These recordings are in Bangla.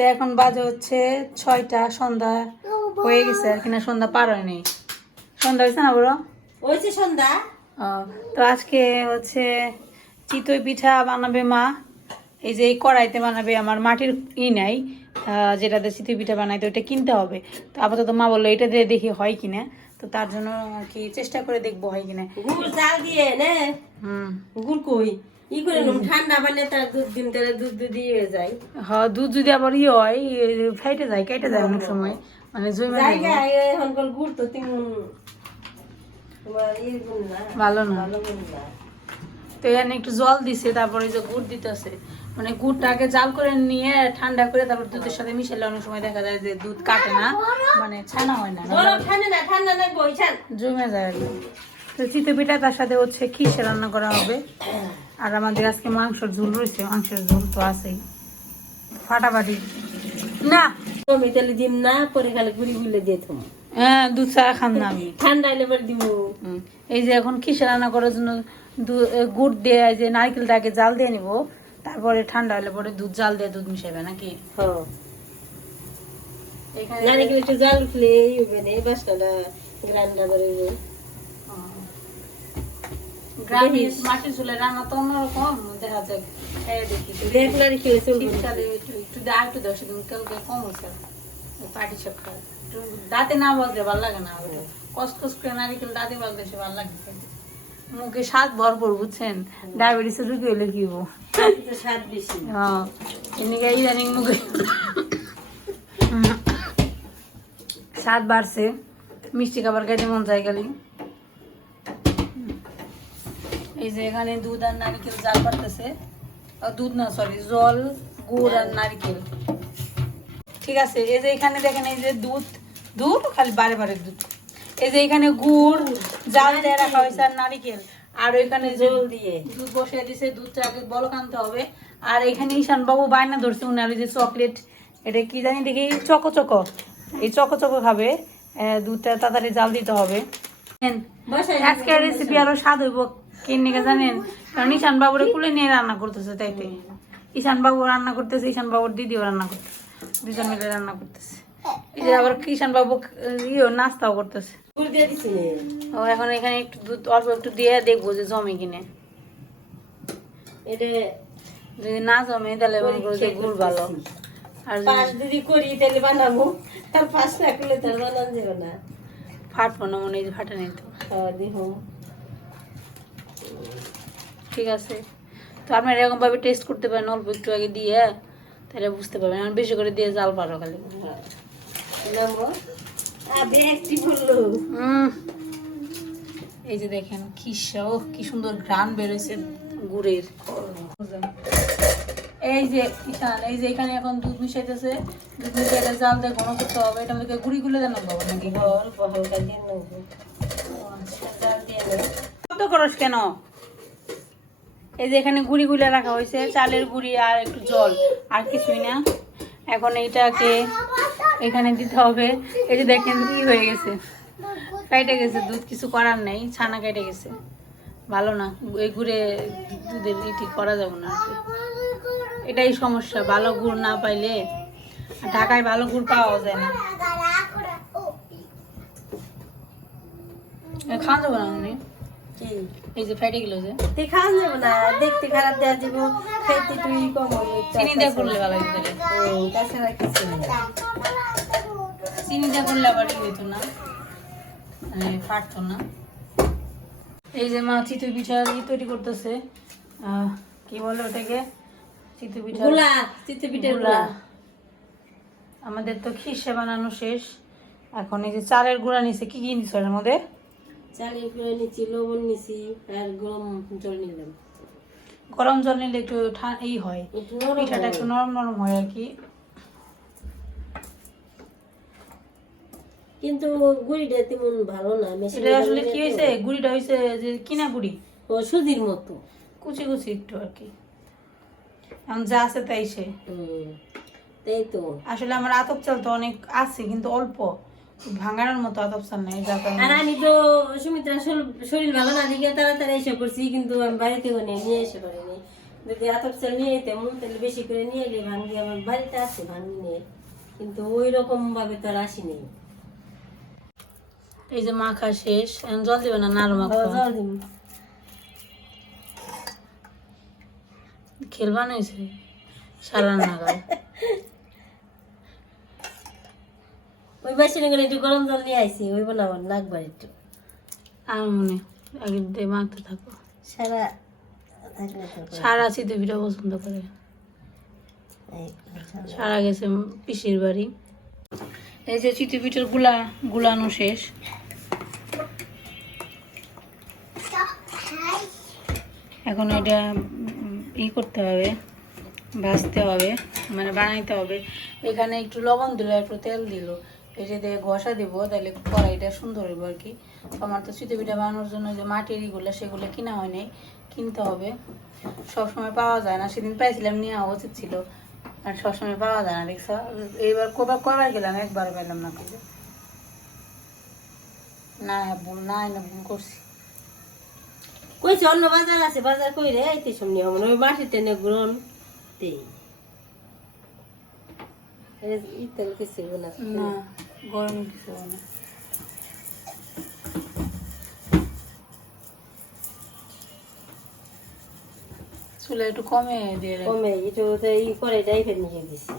তো এখন বাজে হচ্ছে ছয়টা সন্ধ্যা হয়ে গেছে আর কিনা সন্ধ্যা পার হয়নি। সন্ধ্যা হয়েছে না বলো? যে সন্ধ্যা। তো আজকে হচ্ছে চিতই পিঠা বানাবে মা। এই যে এই কড়াইতে বানাবে আমার মাটির ই নাই যেটাতে চিতই পিঠা বানাইতে ওইটা কিনতে হবে। তো আপাতত মা বলল এটা দিয়ে দেখি হয় কিনা। তো তার জন্য আর কি চেষ্টা করে দেখব হয় কিনা। গুড় চাল দিয়ে হুম। গুড় কই? ই করে নুম ঠান্ডা বানিয়ে তার দুধ দিন তাহলে দুধ দুধ দিয়ে যায়। হ্যাঁ দুধ যদি আবার ইয়ে হয় ফাইটে যায় কেটে যায় অনেক সময়। মানে জমে যায় এখন কল গুড় তো তেমন। তোমার ই গুণ না ভালো না। ভালো গুণ না। তো এখানে একটু জল দিছে তারপরে যে গুড় দিতেছে। মানে গুড়টাকে জাল করে নিয়ে ঠান্ডা করে তারপর দুধের সাথে মিশালে অনেক সময় দেখা যায় যে দুধ কাটে না। মানে ছানা হয় না জমে যায় তো চিতই পিঠা তার সাথে হচ্ছে খিসে রান্না করা হবে। আর আমাদের আজকে মাংসের ঝোল রয়েছে মাংসের ঝোল তো আছেই। ফাটাফাটি। না আমি তাহলে দিম না পরে খালি গুড়ি গুলে দিয়ে থম হ্যাঁ দুধ চা খান না আমি। ঠান্ডা এলে পরে দিব। এই যে এখন খিসে রান্না করার জন্য গুড় দিয়ে জাল নিব তারপরে ঠান্ডা হলে পরে দুধ জাল দিয়ে দুধ মিশাবে নাকি? হ্যাঁ নারিকেল একটু জাল উঠলে বাসটা করে। গ্রামে চুলে রান্না তো অন্যরকম দেখা খেয়ে শীতকালে একটু দশ দিন কম পাটি দাঁতে না বলতে ভালো লাগে না ওটা। কসকস করে নারিকেল দাঁতে বলতে সে ভালো লাগে। মুখে স্বাদ ভরপুর বুঝছেন? ডায়াবেটিসের রুগী হলে কি হব? স্বাদ বেশি হ্যাঁ। ইদানিং মুখে স্বাদ বাড়ছে। মিষ্টি খাবার খাইতে মন চাই খালি। এই যে এখানে দুধ আর নারকেল জাল পারতেছে দুধ না সরি জল গুড় আর নারকেল। ঠিক আছে এই যে এখানে দেখেন এই যে দুধ দুধ খালি বারে বারে দুধ। এই যে এখানে গুড় জাল দিয়ে রাখা হয়েছে আর নারকেল। আর ওইখানে জল দিয়ে। দুধ বসিয়ে দিছে দুধটা আগে বলক আনতে হবে। আর এখানে ঈশান বাবু বায়না ধরছে উনি আর ওই যে চকলেট এটা কি জানি দেখি চকো চকো। এই চকো চকো খাবে দুধটা তাড়াতাড়ি জাল দিতে হবে। আজকে রেসিপি আরও স্বাদ হইব। কিনে জানেন? কারণ ঈশান বাবুরে কুলে নিয়ে রান্না করতেছে তাইতে। ঈশান বাবু রান্না করতেছে ঈশান বাবুর দিদিও রান্না করতেছে। দুজন মিলে রান্না করতেছে। এই যে আবার ঈশান বাবু ইয়েও নাস্তাও করতেছে। ও এখন এখানে একটু দুধ অল্প একটু দিয়ে দেখব যে জমে কিনে। যদি না জমে তাহলে মনে করো যে গুড় ভালো। আর যদি করি তাহলে বানাবো। আর পাঁচ না করলে তার বানান যাবে না। ফাটবো না মনে হয় ফাটে নিত দিব ঠিক আছে। তো আপনারা এরকমভাবে টেস্ট করতে পারেন অল্প একটু আগে দিয়ে তাহলে বুঝতে পারবেন। আর বেশি করে দিয়ে জাল পারো খালি। এই যে দেখেন ও কি সুন্দর বেরোয়েছে গুড়ের। এই যে এই যে এখানে এখন দুধ মিশাইতেছে। দুধ মিশাইতে জাল দিয়ে ঘন করতে হবে। এটা আমাকে গুড়ি গুলে দেন বাবা নাকি? দিয়ে নেব। জাল দিয়ে করস কেন? এই যে এখানে গুড়ি গুলে রাখা হয়েছে, চালের গুড়ি আর একটু জল, আর কিছুই না। এখন এইটাকে এখানে দিতে হবে। এই যে দেখেন কি হয়ে গেছে। কেটে গেছে দুধ, কিছু করার নেই, ছানা কেটে গেছে। ভালো না, এই গুড়ে দুধের ইটি করা যাবে না আর কি। এটাই সমস্যা, ভালো গুড় না পাইলে ঢাকায় ভালো গুড় পাওয়া যায় না। খাওয়া যাবে না কি? এই যে ফেটে গেল যে। তুই খাওয়া যাবে না দেখতে খারাপ দেওয়া যাব খেতে তুই কম চিনি দিয়ে করলে ভালো হতো ও তাছাড়া কিছু না চিনি দিয়ে করলে আবার ই হইতো না? মানে ফাটতো না। এই যে মা চিতই পিঠা ই তৈরি করতেছে। আহ, কি বলে ওটাকে? চিতই পিঠা। গুলা চিত্তে পিঠেরগুলা। আমাদের তো খিসে বানানো শেষ। এখন এই যে চালের গুঁড়া নিছে কি কি নিছে এর মধ্যে? চালের গুঁড়া নিচ্ছি লবণ নিছি আর গরম জল নিলাম গরম জল নিলে একটু ঠা- ই হয়। পিঠাটা একটু নরম নরম হয় আর কি। কিন্তু গুড়িটা তেমন ভালো না এটা আসলে কি হয়েছে? গুড়িটা হয়েছে যে কিনা গুড়ি? ও সুজির মতো। কুচি কুচি একটু আর কি। এখন যা আছে তাই সে। তাই তো। আসলে আমার আতপ চাল তো অনেক আছে কিন্তু অল্প। ভাঙানোর মতো নেই আর আমি তো সুমিত্রা শরীর ভালো না দিকে তাড়াতাড়ি এসে করছি কিন্তু আমি বাড়িতে নিয়ে নিয়ে এসে পারিনি যদি নিয়ে তাহলে বেশি করে নিয়ে এলে ভাঙ্গি আমার বাড়িতে আছে ভাঙ্গি নিয়ে। কিন্তু ওই রকম ভাবে তো আর আসিনি এই যে মাখা শেষ জল দিবে না নাড়ু মাখা? জল দিন খেল বানাইছে? সারা নাগাল ওই মেশিনে গেলে একটু গরম জল নিয়ে আইসি ওই বানাবো লাগবার একটু। আর মনে আগে দিয়ে মাখতে থাকো। সারা সারা শীতে পিঠা পছন্দ করে। সারা। গেছে পিসির বাড়ি। এই যে চিতই পিঠারগুলা গুলানো শেষ। এখন এটা ই করতে হবে ভাজতে হবে মানে বানাইতে হবে। এখানে একটু লবণ দিল একটু তেল দিল। এটা দিয়ে ঘষা দিব তাহলে কড়াইটা সুন্দর হবে আর কি। আমার তো চিতই পিঠা বানানোর জন্য যে মাটির ইগুলো সেগুলো কিনা হয় নাই, কিনতে হবে। সব সময় পাওয়া যায় না, সেদিন পাইছিলাম, নেওয়া উচিত ছিল। আর সবসময় পাওয়া যায় না, দেখছ? এইবার কবার কবার গেলাম, একবার পেলাম না খুঁজে। না ভুল না না ভুল করছি। কইছে, অন্য বাজার আছে, বাজার কই রে আইতে সামনে ওই মাটির টেনে গ্রহণ দেই ইতেল কিছু না না গরম কিছু না চুলা একটু কমে দিয়ে কমে একটু তো ই করে নিয়ে দিছি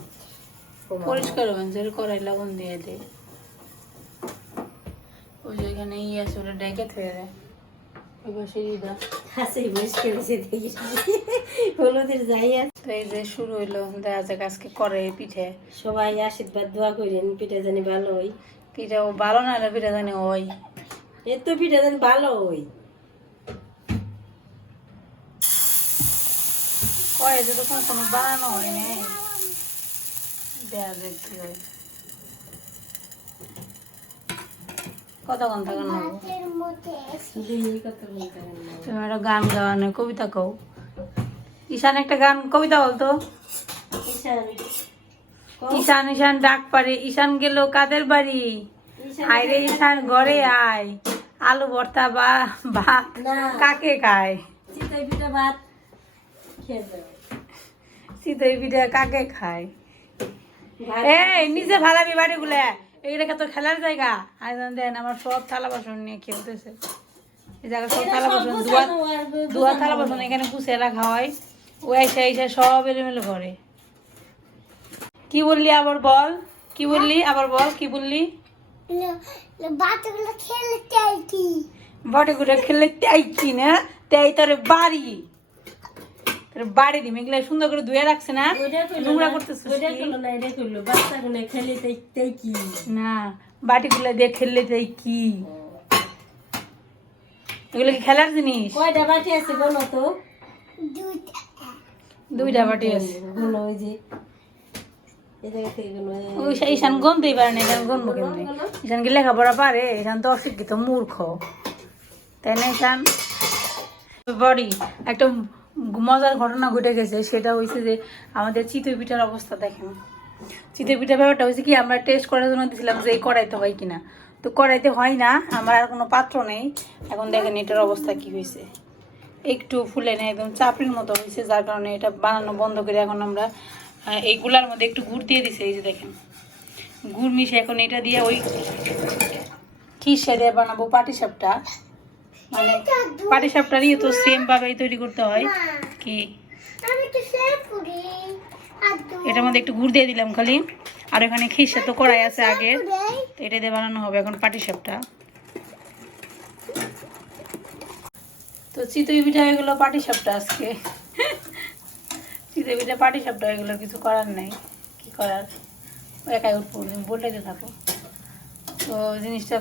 পরিষ্কার হবেন যে কড়াই লবণ দিয়ে দে ওই যে এখানে ই আছে ডেকে থেকে দেয় হলুদের যাই তো এই যে শুরু হইল দেখা যাক আজকে করে পিঠে। সবাই আশীর্বাদ দোয়া করেন পিঠা জানি ভালো হই পিঠা ও ভালো না হলে পিঠা জানি এর তো পিঠা জানি ভালো হই কয়ে যে তখন কোনো বানানো হয় নাই দেখা যাক কি হয়। কতক্ষণ তখন তুমি একটা গান গাওয়ানো কবিতা কও। ঈশান একটা গান কবিতা বলতো? ঈশান ঈশান ডাক পারে ঈশান গেল কাদের বাড়ি? হায় রে ঈশান ঘরে আয়। আলু ভর্তা বা ভাত কাকে খায়? চিতই পিঠা ভাত। শীতই পিঠা কাকে খায়? এই নিজে ভালাবি বাড়িগুলো। এইটাকে তো খেলার জায়গা? আর দেন আমার সব থালা বাসন নিয়ে খেলতেছে। এই জায়গা সব থালা বাসন দুয়া দুয়া থালা বাসন এখানে গুছিয়ে রাখা হয়। ও এসে এসে সব এলোমেলো করে। কি বললি আবার বল? কি বললি? আবার বল কি বললি? বাচ্চাগুলো খেলে চাইছি বটে করে খেললে তাই কি না? তাই তোর বাড়ি। বাড়ি দিম এগুলো সুন্দর করে ধুয়ে রাখছে না? নোংরা না, বাটিগুলো দিয়ে খেললে তাই কি? এগুলো কি খেলার জিনিস? কয়টা বাটি আছে বলো তো? দুইটা। বাটি আছে। গুলো ওই যে ঈশান গনতেই পারে না ঈশান গনবো কেমনি? ঈশান কি লেখাপড়া পারে? ঈশান তো অশিক্ষিত মূর্খ। তাই না ঈশান? বডি একটা মজার ঘটনা ঘটে গেছে সেটা হয়েছে যে আমাদের চিতই পিঠার অবস্থা দেখেন। চিতই পিঠার ব্যাপারটা হয়েছে কি আমরা টেস্ট করার জন্য দিয়েছিলাম যে এই কড়াইতে হয় কিনা। তো কড়াইতে হয় না আমার আর কোনো পাত্র নেই। এখন দেখেন এটার অবস্থা কি হয়েছে একটু ফুলে নেই একদম চাপড়ির মতো হয়েছে যার কারণে এটা বানানো বন্ধ করে এখন আমরা আহ, এই গুলার মধ্যে একটু গুড় দিয়ে দিছি এই যে দেখেন। গুড় মিশে এখন এটা দিয়ে ওই খিসে দিয়ে বানাবো পাটি সাপটা মানে পাটি সাপটারই তো সেম ভাবেই তৈরি করতে হয়। কি? এটার মধ্যে একটু গুড় দিয়ে দিলাম খালি। আর এখানে খিসে তো কড়াই আছে দেয় তো এটা দিয়ে বানানো হবে এখন পাটি সাপটা তো চিতই পিঠা হয়ে গেলো পাটি সাপটা আজকে। চিতই পিঠা পাটি সাপটা হয়ে গেলো কিছু করার নেই। কি করার? একাই উঠবো বলতে থাকো। তো জিনিসটা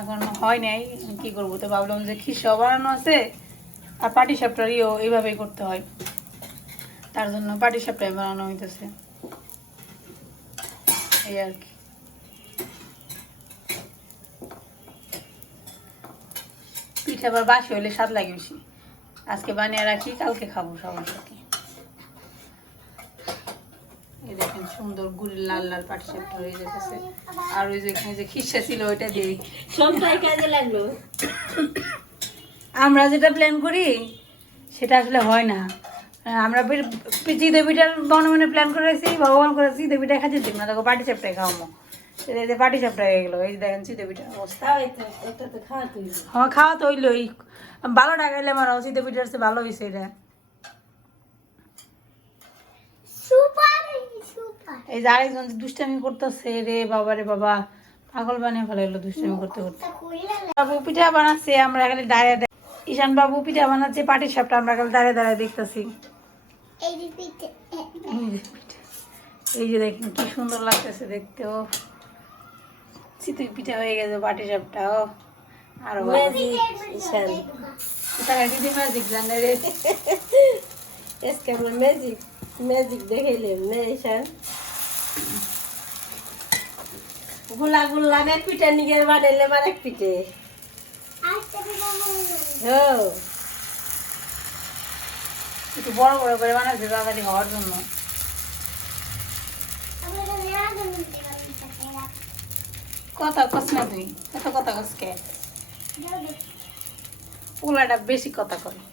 এখন হয় নাই, কি করব? তো ভাবলাম যে খিসাও বানানো আছে, আর পাটি সাপটারইও এইভাবেই করতে হয়। তার জন্য পাটি সাপটাই বানানো হইতেছে। এই আর কি। পিঠে আবার বাসি হলে স্বাদ লাগে বেশি। আজকে বানিয়ে রাখি, কালকে খাব সবার সাথে এই দেখেন সুন্দর গুড়ি লাল লাল পাটি সাপটা হয়ে যেতেছে। আর ওই যে এখানে যে খিসা ছিল ওইটা দিয়ে সবটাই কাজে লাগল। আমরা যেটা প্ল্যান করি সেটা আসলে হয় না। আমরা চিতে দেবীটার মনে মনে প্ল্যান করে রাখছি ভগবান করে চিতে পিঠা খাচ্ছি ঠিক না দেখো পাটি চাপটাই খাওয়ামো। এই যে পাটি চাপটা হয়ে গেলো এই যে দেখেন চিতে অবস্থা। তো খাওয়া তুই আমার খাওয়া তো হইলোই ভালো টাকাইলে আমার চিতে পিঠার চেয়ে ভালো হয়েছে এটা। সুপার এই যে আরেকজন দুষ্টামি করতেছে রে বাবা রে বাবা পাগল বানিয়ে ফেলাইলো দুষ্টামি করতে করতে। বাবু পিঠা বানাচ্ছে আমরা খালি দাঁড়িয়ে ঈশান বাবু পিঠা বানাচ্ছে পাটির সাপটা আমরা খালি দাঁড়িয়ে দাঁড়িয়ে দেখতেছি। এই যে। দেখেন কি সুন্দর লাগতেছে দেখতে ও। চিতই পিঠা হয়ে গেছে পাটি সাপটা ও। আরও ঈশান। দিদি ম্যাজিক জানে রে? আমরা ম্যাজিক ম্যাজিক দেখাইলাম না ঈশানগুলা গুলা এক পিঠা নিয়ে বানাইলে আর এক পিঠে একটু বড় বড় করে বানাচ্ছে তাড়াতাড়ি হওয়ার জন্য। কথা কস না তুই এত কথা কস কে? পোলাটা বেশি কথা করে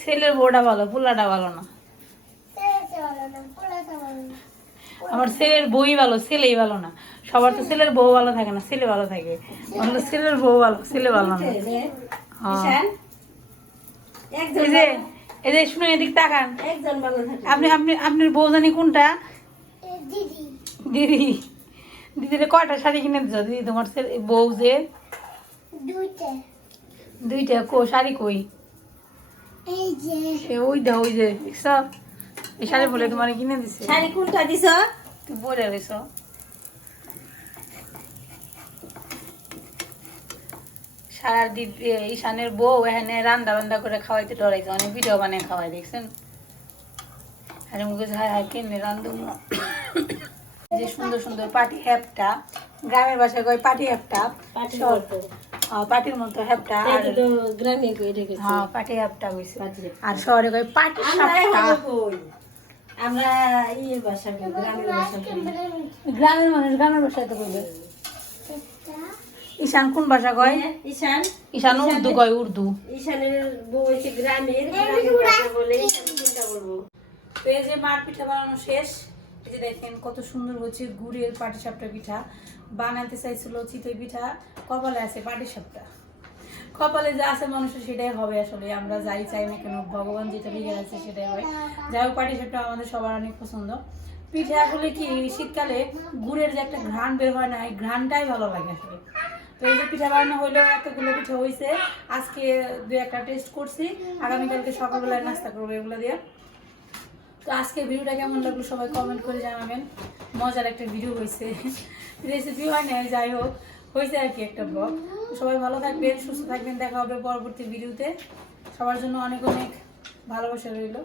ছেলের বউটা ভালো পোলাটা ভালো না। আমার ছেলের বই ভালো ছেলেই ভালো না। সবার তো ছেলের বউ ভালো থাকে না ছেলে ভালো থাকে। আমার তো ছেলের বউ ভালো ছেলে ভালো না। হ্যাঁ। ঈশান একজন এই যে এই যে শুনে এদিক তাকান। একজন আপনি আপনি আপনার বউ জানি কোনটা? দিদি। দিদি কয়টা শাড়ি কিনে দিচ্ছ দিদি তোমার ছেলে বউ যে? দুইটা। দুইটা কো শাড়ি কই? ওই দা ওই যে দেখছ? এই শাড়ি বলে তোমার কিনে দিছে। শাড়ি কোনটা দিছ? তুই বলে রইছ। সারা দিন ঈশানের বউ এখানে রান্না বান্না করে খাওয়াইতে ডরাইছে। অনেক ভিডিও বানিয়ে খাওয়াই দেখছেন? আরে মুখে হায় হায় কেনে রান্ধু যে সুন্দর সুন্দর পাটি হ্যাপটা গ্রামের ভাষায় কয় পাটি হ্যাপটা? পাটির মতো। হ্যাপটা আর তো গ্রামে কই রেখেছি। হ্যাঁ পাটি হ্যাপটা হ্যাপটা। আর শহরে কয় পাটি আমরা সাপটা আমরা ইয়ে ভাষা গ্রামের ভাষা গ্রামের মানুষ গ্রামের ভাষায় তো কইবে। ঈশান কোন ভাষা কয়? ঈশান। ঈশান উর্দু কয় উর্দু। ঈশানের বউ হচ্ছে গ্রামের বলে কোনটা বলব। তো এই যে মার পিঠা বানানো শেষ এই যে দেখেন কত সুন্দর হচ্ছে গুড়ের পাটি সাপটা পিঠা। বানাতে চাইছিল চিতই পিঠা, কপালে আছে পাটি সাপটা। কপালে যা আছে মানুষের সেটাই হবে আসলে, আমরা যাই চাই না কেন, ভগবান যেটা লিখে আছে সেটাই হয় যাই হোক, পাটি সাপটা আমাদের সবার অনেক পছন্দ। পিঠে আসলে কি, শীতকালে গুড়ের যে একটা ঘ্রাণ বের হয় না, এই ঘ্রাণটাই ভালো লাগে আসলে। তো এই যে পিঠা বানানো হইলেও এতগুলো পিঠা হয়েছে আজকে দু একটা টেস্ট করছি, আগামীকালকে সকালবেলায় নাস্তা করব এগুলো দিয়ে। তো আজকে ভিডিওটা কেমন লাগল সবাই কমেন্ট করে জানাবেন। মজার একটা ভিডিও হয়েছে। রেসিপি হয় না যাই হোক, হয়েছে আর কি একটা ব্লগ সবাই ভালো থাকবেন, সুস্থ থাকবেন, দেখা হবে পরবর্তী ভিডিওতে সবার জন্য অনেক অনেক ভালোবাসা রইল।